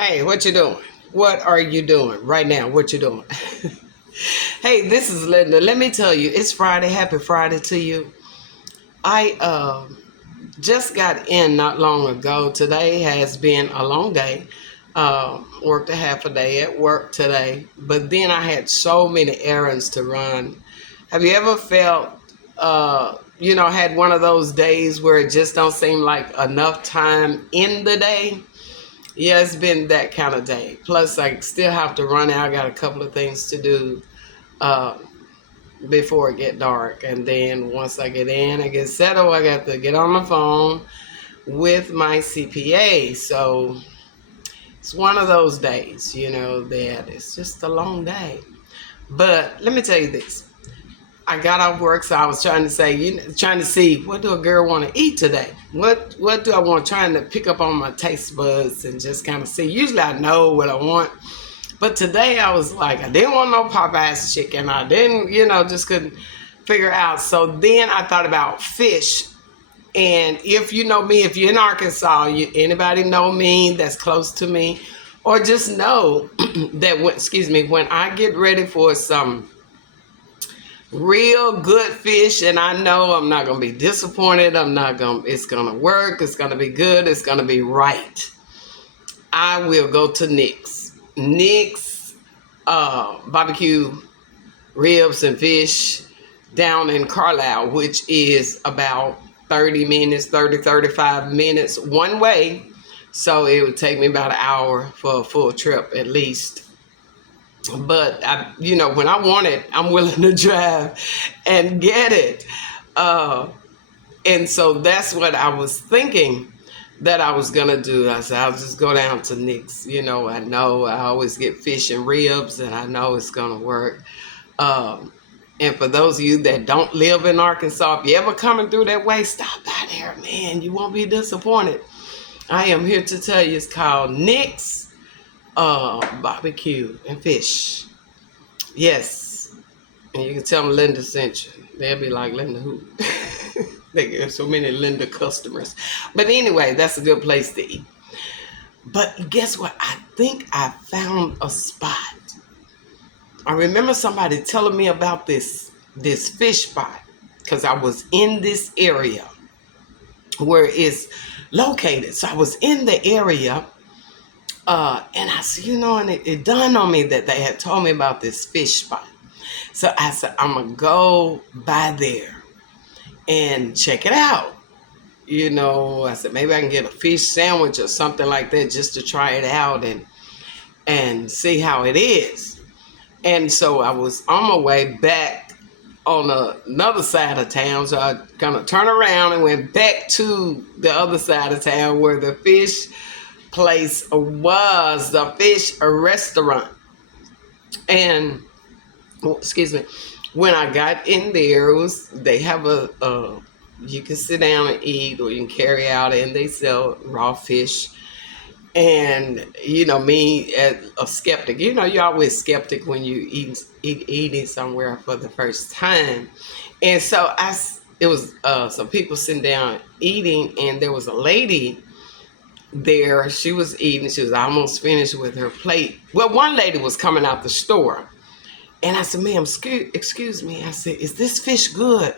Hey, what you doing? What are you doing right now? What you doing? Hey, this is Linda. Let me tell you, it's Friday. Happy Friday to you. I just got in not long ago. Today has been a long day. Worked a half a day at work today, but then I had so many errands to run. Have you ever felt, had one of those days where it just don't seem like enough time in the day? Yeah, it's been that kind of day. Plus, I still have to run out. I got a couple of things to do uh, before it get dark. And then once I get in, I get settled. I got to get on the phone with my CPA. So it's one of those days, that it's just a long day. But let me tell you this. I got off work, so I was trying to say, trying to see what do a girl want to eat today. What do I want? Trying to pick up on my taste buds and just kind of see. Usually I know what I want, but today I was like, I didn't want no Popeyes chicken. I didn't, just couldn't figure out. So then I thought about fish. And if you know me, if you're in Arkansas, anybody know me that's close to me, or just know that when I get ready for some real good fish, and I know I'm not gonna be disappointed. It's gonna work, it's gonna be good, it's gonna be right. I will go to Nick's barbecue ribs and fish down in Carlisle, which is about 35 minutes one way. So it would take me about an hour for a full trip at least. But when I want it, I'm willing to drive and get it. And so that's what I was thinking that I was gonna do. I said I'll just go down to Nick's. I know I always get fish and ribs, and I know it's gonna work. And for those of you that don't live in Arkansas, if you ever coming through that way, stop by there, man. You won't be disappointed. I am here to tell you, it's called Nick's barbecue and fish. Yes. And you can tell them Linda sent you. They'll be like, Linda who? They get so many Linda customers. But anyway, that's a good place to eat. But guess what? I think I found a spot. I remember somebody telling me about this fish spot, because I was in this area where it's located. So I was in the area. And I said, and it dawned on me that they had told me about this fish spot. So I said, I'm going to go by there and check it out. I said, maybe I can get a fish sandwich or something like that just to try it out and see how it is. And so I was on my way back on another side of town. So I kind of turned around and went back to the other side of town where the fish place was, the fish restaurant. And when I got in there, they have you can sit down and eat, or you can carry out, and they sell raw fish. And me as a skeptic, you're always skeptic when you eating somewhere for the first time. And so it was some people sitting down eating, and there was a lady there. She was eating. She was almost finished with her plate. Well, one lady was coming out the store, and I said, ma'am, excuse me. I said, is this fish good?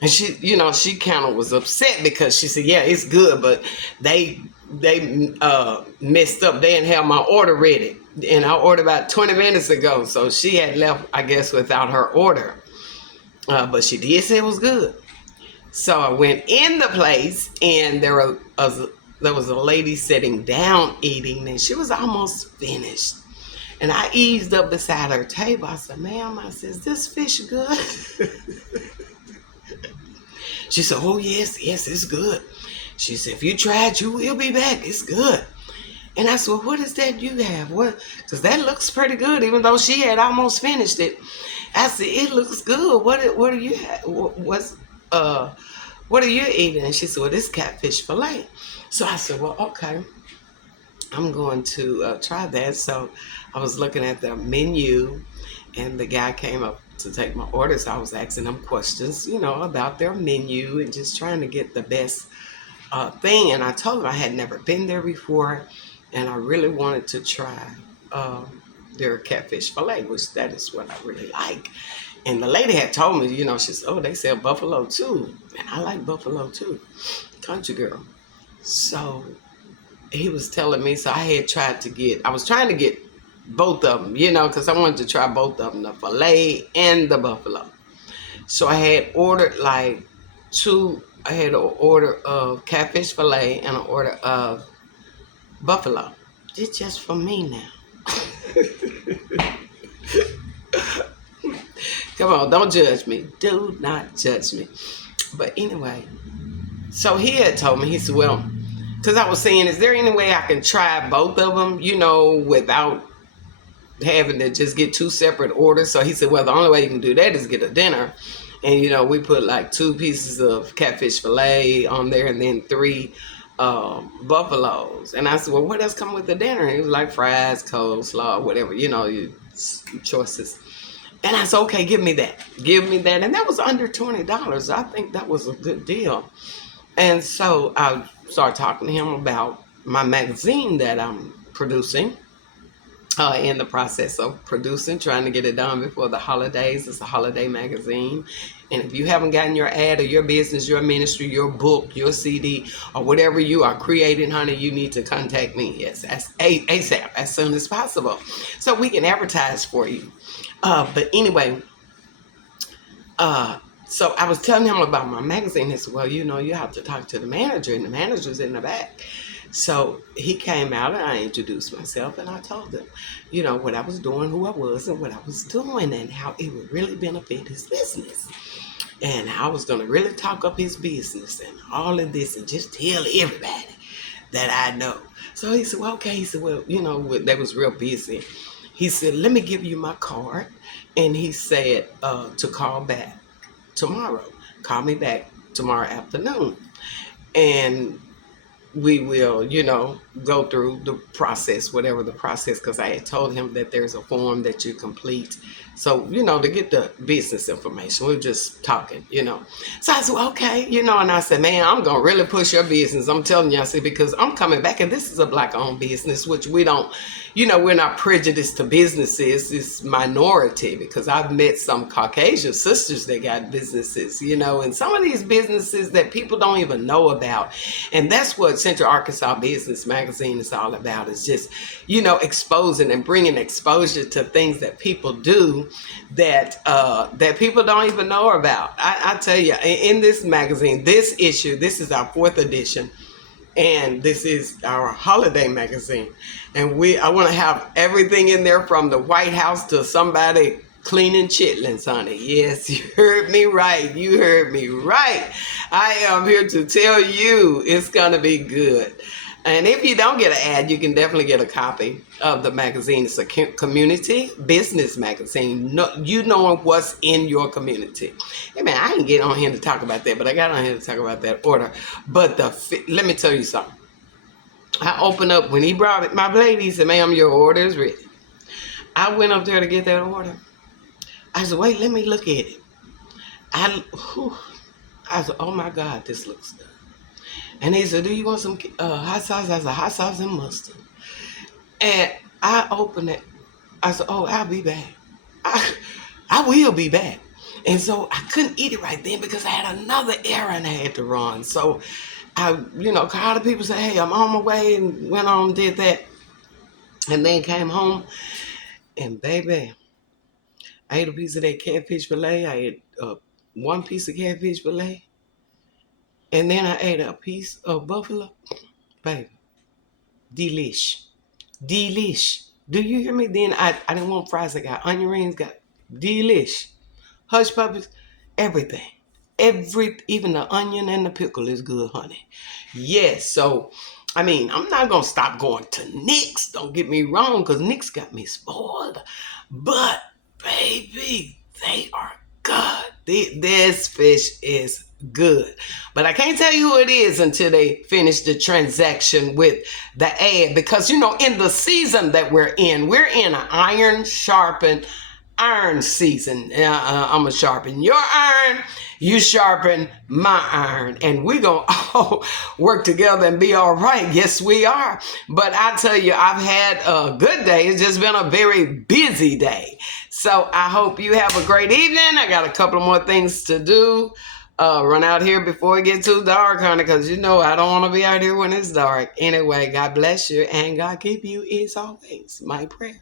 And she kind of was upset because she said, yeah, it's good, but they messed up. They didn't have my order ready, and I ordered about 20 minutes ago. So she had left, I guess, without her order. But she did say it was good. So I went in the place, and there was a lady sitting down eating, and she was almost finished. And I eased up beside her table. I said, ma'am, is this fish good? She said, oh, yes, it's good. She said, if you try it, you will be back. It's good. And I said, well, what is that you have? Because that looks pretty good, even though she had almost finished it. I said, it looks good. What do you have? What are you eating? And she said, well, this catfish fillet. So I said, well, okay, I'm going to try that. So I was looking at the menu, and the guy came up to take my order. So I was asking them questions, about their menu and just trying to get the best thing. And I told him I had never been there before. and I really wanted to try their catfish fillet, which that is what I really like. And the lady had told me, she said, oh, they sell buffalo too. And I like buffalo too. Country girl. So he was telling me, so I was trying to get both of them, because I wanted to try both of them, the filet and the buffalo. So I had ordered like I had an order of catfish fillet and an order of buffalo. It's just for me now. Come on, don't judge me. Do not judge me. But anyway, so he had told me, he said, well, because I was saying, is there any way I can try both of them, without having to just get two separate orders? So he said, well, the only way you can do that is get a dinner. And, we put like 2 pieces of catfish fillet on there and then 3 buffaloes. And I said, well, what else come with the dinner? And it was like fries, coleslaw, whatever, your choices. And I said, okay, give me that. Give me that. And that was under $20. I think that was a good deal. And so I started talking to him about my magazine that I'm producing. In the process of producing, trying to get it done before the holidays. It's a holiday magazine. And if you haven't gotten your ad or your business, your ministry, your book, your CD, or whatever you are creating, honey, you need to contact me. Yes, ASAP, as soon as possible, so we can advertise for you. But anyway, so I was telling him about my magazine. He said, well, you have to talk to the manager, and the manager's in the back. So he came out and I introduced myself and I told him, what I was doing, who I was, and what I was doing, and how it would really benefit his business. And I was going to really talk up his business and all of this and just tell everybody that I know. So he said, well, okay. He said, well, they was real busy. He said, let me give you my card. And he said to call back tomorrow. Call me back tomorrow afternoon. And we will, go through the process, whatever the process, because I had told him that there's a form that you complete. So, to get the business information, we were just talking, So I said, well, okay, and I said, man, I'm going to really push your business. I'm telling you, I said, because I'm coming back and this is a Black-owned business, which we don't, we're not prejudiced to businesses. It's minority, because I've met some Caucasian sisters that got businesses, and some of these businesses that people don't even know about. And that's what Central Arkansas Business Magazine is all about. It's just, exposing and bringing exposure to things that people do that people don't even know about. I tell you, in this magazine, this issue, this is our 4th edition. And this is our holiday magazine. And I want to have everything in there, from the White House to somebody cleaning chitlins, honey. Yes, you heard me right. You heard me right. I am here to tell you it's going to be good. And if you don't get an ad, you can definitely get a copy of the magazine. It's a community business magazine. Knowing what's in your community. Hey, man, I didn't get on here to talk about that, but I got on here to talk about that order. But let me tell you something. I opened up, when he brought it, my lady, he said, ma'am, your order is ready. I went up there to get that order. I said, wait, let me look at it. I said, oh my God, this looks good. And he said, do you want some hot sauce? I said, hot sauce and mustard. And I opened it. I said, oh, I'll be back. I will be back. And so I couldn't eat it right then because I had another errand I had to run. So I, called the people, said, hey, I'm on my way, and went on and did that. And then came home, and baby, I ate a piece of that catfish fillet. I ate 1 piece of catfish fillet. And then I ate a piece of buffalo. Baby, delish. Delish. Do you hear me? Then I didn't want fries. I got onion rings, got delish. Hush puppies, everything. Even the onion and the pickle is good, honey. Yes, so, I'm not going to stop going to Nick's. Don't get me wrong, because Nick's got me spoiled. But, baby, they are good. This fish is good. But I can't tell you who it is until they finish the transaction with the ad. Because, in the season that we're in an iron sharpened iron season. I'm going to sharpen your iron. You sharpen my iron. And we're going to all work together and be all right. Yes, we are. But I tell you, I've had a good day. It's just been a very busy day. So I hope you have a great evening. I got a couple more things to do. Run out here before it gets too dark, honey, because you know I don't want to be out here when it's dark. Anyway, God bless you and God keep you is always my prayer.